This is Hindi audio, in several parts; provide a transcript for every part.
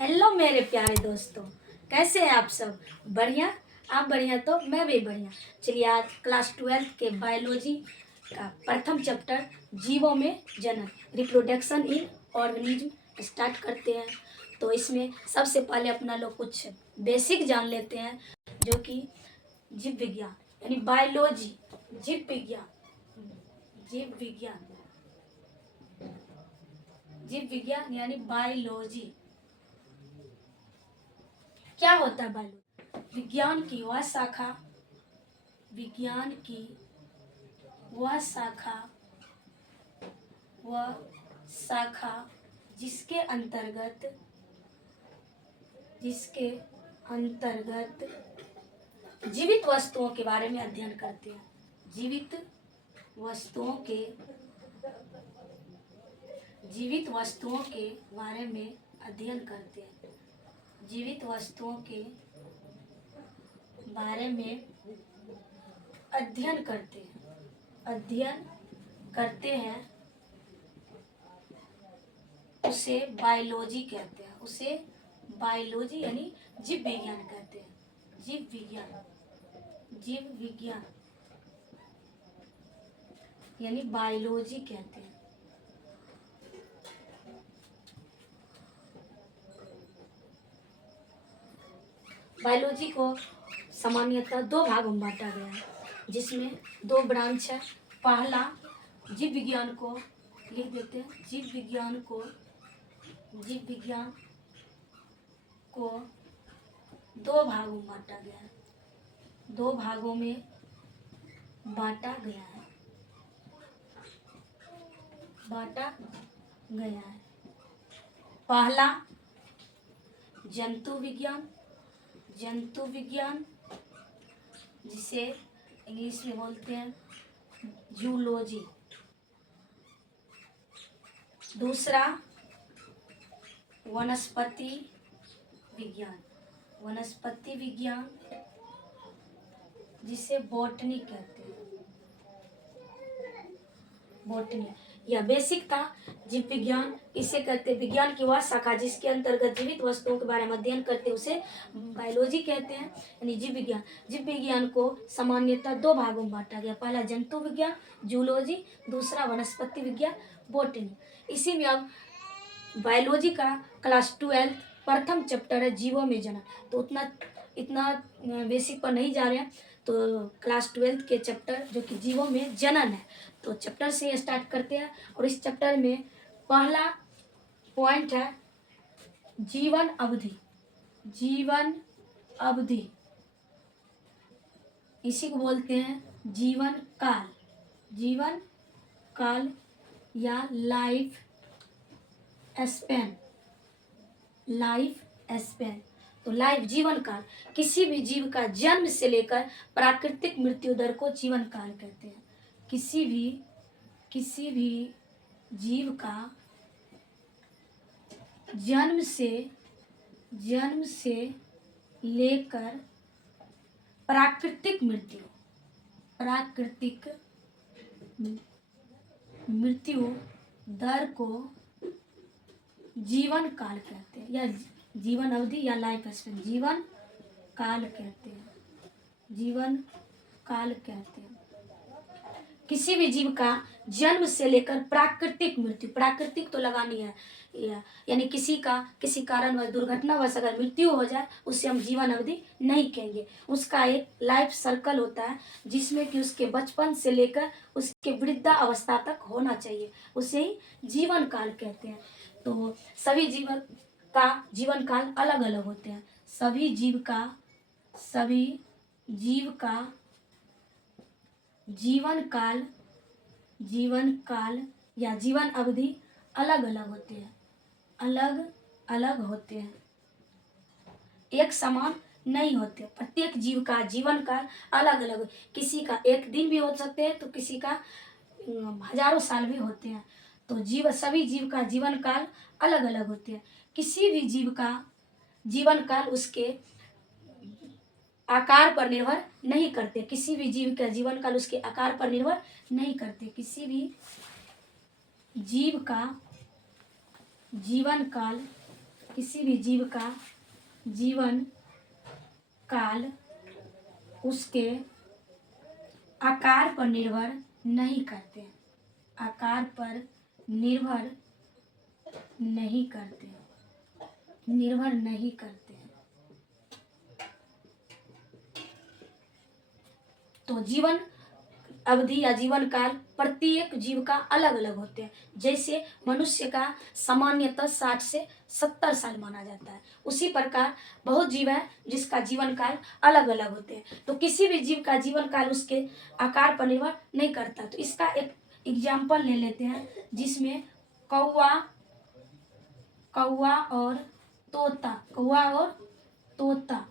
हेलो मेरे प्यारे दोस्तों, कैसे हैं आप सब? बढ़िया। आप बढ़िया तो मैं भी बढ़िया। चलिए आज क्लास 12 के बायोलॉजी का प्रथम चैप्टर जीवों में जनन रिप्रोडक्शन इन ऑर्गेनिज्म स्टार्ट करते हैं। तो इसमें सबसे पहले अपना लोग कुछ बेसिक जान लेते हैं, जो कि जीव विज्ञान यानी बायोलॉजी, जीव विज्ञान, जीव विज्ञान, जीव विज्ञान यानी बायोलॉजी। क्या होता है बायोलॉजी? विज्ञान की वह शाखा, विज्ञान की वह शाखा, वह शाखा जिसके अंतर्गत, जिसके अंतर्गत जीवित वस्तुओं के बारे में अध्ययन करते हैं। जीवित वस्तुओं के, जीवित वस्तुओं के बारे में अध्ययन करते हैं। जीवित वस्तुओं के बारे में अध्ययन करते हैं, अध्ययन करते हैं, उसे बायोलॉजी कहते हैं। उसे बायोलॉजी यानी जीव विज्ञान कहते हैं। जीव विज्ञान, जीव विज्ञान यानी बायोलॉजी कहते हैं। बायोलॉजी को सामान्यतः दो भागों में बांटा गया है, जिसमें दो ब्रांच है। पहला जीव विज्ञान को लिख देते हैं। जीव विज्ञान को, जीव विज्ञान को दो भागों में बांटा गया है, दो भागों में बांटा गया है, बांटा गया है। पहला जंतु विज्ञान, जंतु विज्ञान जिसे इंग्लिश में बोलते हैं जूलॉजी। दूसरा वनस्पति विज्ञान, वनस्पति विज्ञान जिसे बॉटनी कहते हैं। बॉटनी यह बेसिक था। जीव विज्ञान इसे कहते हैं विज्ञान की वह शाखा जिसके अंतर्गत जीवित वस्तुओं के बारे में अध्ययन करते हैं, उसे बायोलॉजी कहते हैं यानी जीव विज्ञान। जीव विज्ञान को सामान्यतः दो भागों में बांटा गया। पहला जंतु विज्ञान जूलॉजी, दूसरा वनस्पति विज्ञान बॉटनी। इसी में अब बायोलॉजी का क्लास 12 प्रथम चैप्टर है जीवों में जनन। तो इतना बेसिक पर नहीं जा रहे हैं। तो क्लास 12 के चैप्टर जो कि जीवों में जनन है, तो चैप्टर से स्टार्ट करते हैं। और इस चैप्टर में पहला पॉइंट है जीवन अवधि। जीवन अवधि इसी को बोलते हैं जीवन काल, जीवन काल या लाइफ स्पैन, लाइफ स्पैन। तो लाइफ जीवन काल, किसी भी जीव का जन्म से लेकर प्राकृतिक मृत्यु दर को जीवन काल कहते हैं। किसी भी जीव का जन्म से लेकर प्राकृतिक मृत्यु दर को जीवन काल कहते हैं, या जीवन अवधि या लाइफ स्पैन, जीवन काल कहते हैं, जीवन काल कहते हैं। किसी भी जीव का जन्म से लेकर प्राकृतिक मृत्यु, प्राकृतिक तो लगानी है, यानी किसी कारणवश दुर्घटनावश अगर मृत्यु हो जाए उससे हम जीवन अवधि नहीं कहेंगे। उसका एक लाइफ सर्कल होता है जिसमें कि उसके बचपन से लेकर उसके वृद्धा अवस्था तक होना चाहिए, उसे ही जीवन काल कहते हैं। तो सभी जीव का जीवन काल अलग अलग होते हैं। सभी जीव का जीवन काल या जीवन अवधि अलग अलग होते हैं, अलग अलग होते हैं, एक समान नहीं होते। प्रत्येक जीव का जीवन काल अलग अलग, किसी का एक दिन भी हो सकते हैं तो किसी का हजारों साल भी होते हैं। तो सभी जीव का जीवन काल अलग अलग होते हैं। किसी भी जीव का जीवन काल उसके आकार पर निर्भर नहीं करते, किसी भी जीव का जीवन काल उसके आकार पर निर्भर नहीं करते। किसी भी जीव का जीवन काल किसी भी जीव का जीवन काल उसके आकार पर निर्भर नहीं करते, आकार पर निर्भर नहीं करते, निर्भर नहीं करते। तो जीवन अवधि या जीवन काल प्रत्येक जीव का अलग अलग होते हैं। जैसे मनुष्य का सामान्यतः 60 से 70 साल माना जाता है, उसी प्रकार बहुत जीव है जिसका जीवन काल अलग अलग होते हैं। तो किसी भी जीव का जीवन काल उसके आकार पर निर्भर नहीं करता। तो इसका एक एग्जाम्पल ले लेते हैं, जिसमें कौवा और तोता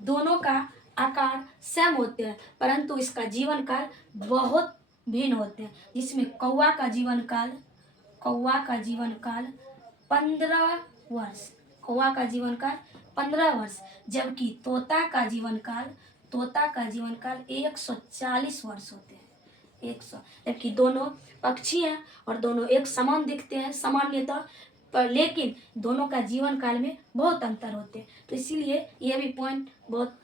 दोनों का आकार सेम होते हैं, परंतु इसका जीवन काल बहुत भिन्न होते हैं। जिसमें कौवा का जीवन काल 15 वर्ष, कौवा का जीवन काल 15 वर्ष, जबकि तोता का जीवन काल 140 वर्ष होते हैं। 100, जबकि दोनों पक्षी हैं और दोनों एक समान दिखते हैं सामान्यतः, पर लेकिन दोनों का जीवन काल में बहुत अंतर होते हैं। तो इसीलिए यह भी पॉइंट बहुत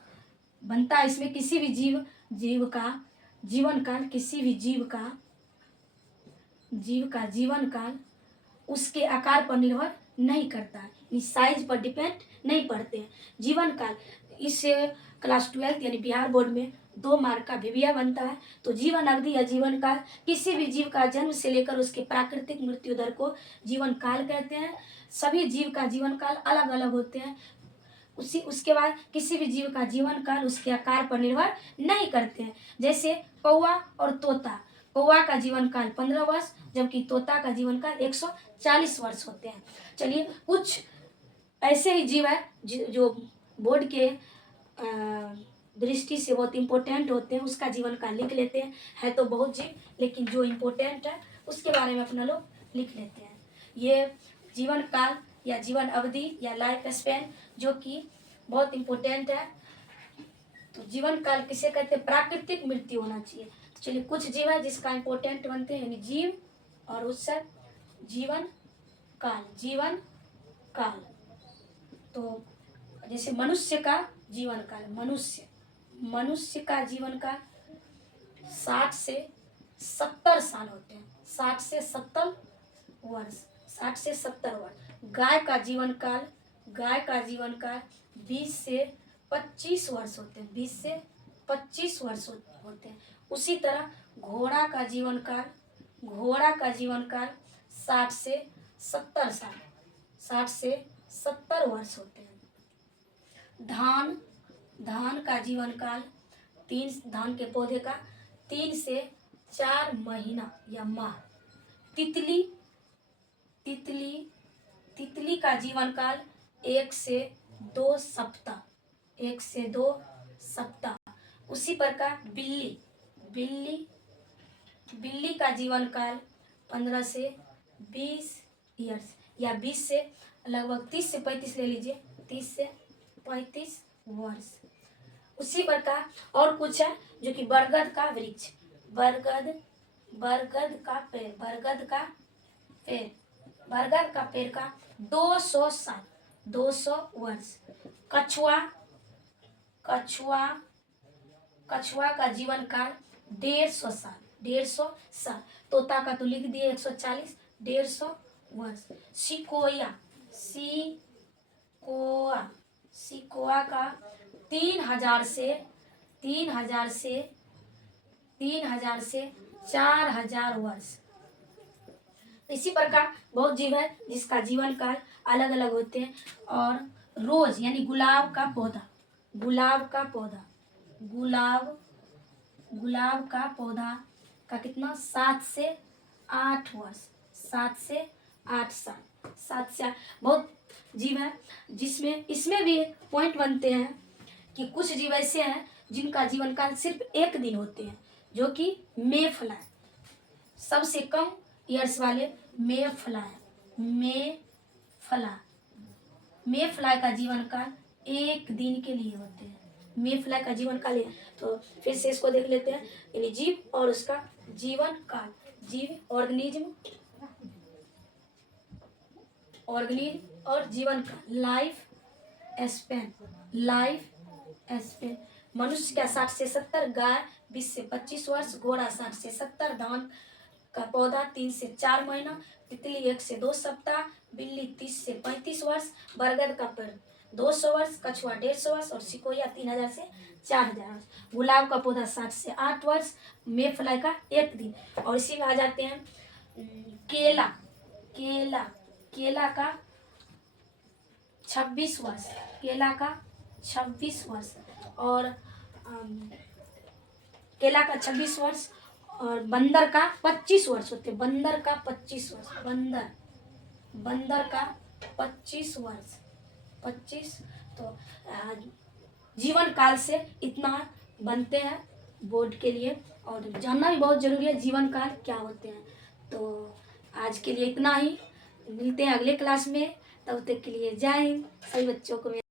बनता है इसमें। किसी भी जीव का जीवन काल, किसी भी जीव का जीवन काल उसके आकार पर निर्भर नहीं करता है, इस साइज पर डिपेंड नहीं पड़ते हैं। जीवन काल इस क्लास 12 यानी बिहार बोर्ड में 2 मार्क का विविया बनता है। तो जीवन अवधि या जीवन काल किसी भी जीव का जन्म से लेकर उसके प्राकृतिक मृत्यु दर को जीवन काल कहते हैं। सभी जीव का जीवन काल अलग अलग होते हैं। उसके बाद किसी भी जीव का जीवन काल उसके आकार पर निर्भर नहीं करते हैं। जैसे कौवा और तोता, कौवा का जीवन काल 15 वर्ष, जबकि तोता का जीवन काल 140 वर्ष होते हैं। चलिए कुछ ऐसे ही जीव है जो बोर्ड के दृष्टि से बहुत इम्पोर्टेंट होते हैं, उसका जीवन काल लिख लेते हैं। है तो बहुत जीव, लेकिन जो इम्पोर्टेंट है उसके बारे में अपना लोग लिख लेते हैं। ये जीवन काल या जीवन अवधि या लाइफ स्पैन जो कि बहुत इम्पोर्टेंट है। तो जीवन काल किसे कहते हैं? प्राकृतिक मृत्यु होना चाहिए। तो चलिए कुछ जीव है जिसका इम्पोर्टेंट बनते हैं, यानी जीव और उससे जीवन काल। तो जैसे मनुष्य का जीवन काल, मनुष्य का जीवन काल 60 से 70 साल होते हैं, 60 से 70 वर्ष। गाय का जीवन काल 20 से 25 वर्ष होते हैं, 20 से 25 वर्ष होते हैं। उसी तरह घोड़ा का जीवन काल 60 से 70 साल, 60 से 70 वर्ष होते हैं। धान का जीवन काल धान के पौधे का 3 से 4 महीना या माह। तितली का जीवन काल 1 से 2 सप्ताह। उसी प्रकार बिल्ली का जीवन काल 15 से 20 ईयर्स या 20 से लगभग 30 से 35 ले लीजिए, 30 से 35 वर्ष। उसी प्रकार और कुछ है जो कि बरगद का वृक्ष, बरगद का पेड़ का 200 साल, 200 वर्ष। कछुआ का जीवन काल 150 साल। तोता का तो लिख दिए 140, 150 वर्ष। सिकोआ का 3000 से 4000 वर्ष। इसी प्रकार बहुत जीव है जिसका जीवन काल अलग अलग होते हैं। और रोज यानी गुलाब का पौधा का कितना 7 से 8 वर्ष, 7 से 8 साल, 7 से 8। बहुत जीव है जिसमें इसमें भी पॉइंट बनते हैं कि कुछ जीव ऐसे हैं जिनका जीवन काल सिर्फ 1 दिन होते हैं, जो कि मे फ्लाई, सबसे कम ईयर्स वाले मे फ्लाई का जीवन काल 1 दिन के लिए होते हैं। मे फ्लाई का जीवन काल है। तो फिर से इसको देख लेते हैं, यानी जीव और उसका जीवन काल। जीव ऑर्गेनिज्म और जीवन काल, लाइफ स्पेन, लाइफ स्पेन। मनुष्य का 60 से 70, गाय 20 से 25 वर्ष, घोड़ा 60 से 70, धान का पौधा 3 से 4 महीना, तितली 1 से 2 सप्ताह, बिल्ली 30 से 35 वर्ष, बरगद का पेड़ 200 वर्ष, कछुआ 150 वर्ष और सिकोया 3000 से 4000 वर्ष। गुलाब का पौधा 7 से 8 वर्ष, मेफ्लाई का 1 दिन। और इसी में आ जाते हैं केला, केला केला का 26 वर्ष, केला का 26 वर्ष और केला का 26 वर्ष और बंदर का 25 वर्ष होते, बंदर का 25 वर्ष, बंदर का 25 वर्ष, 25। तो जीवन काल से इतना बनते हैं बोर्ड के लिए, और जानना भी बहुत जरूरी है जीवन काल क्या होते हैं। तो आज के लिए इतना ही, मिलते हैं अगले क्लास में, तब तक के लिए जय हिंद। सभी बच्चों को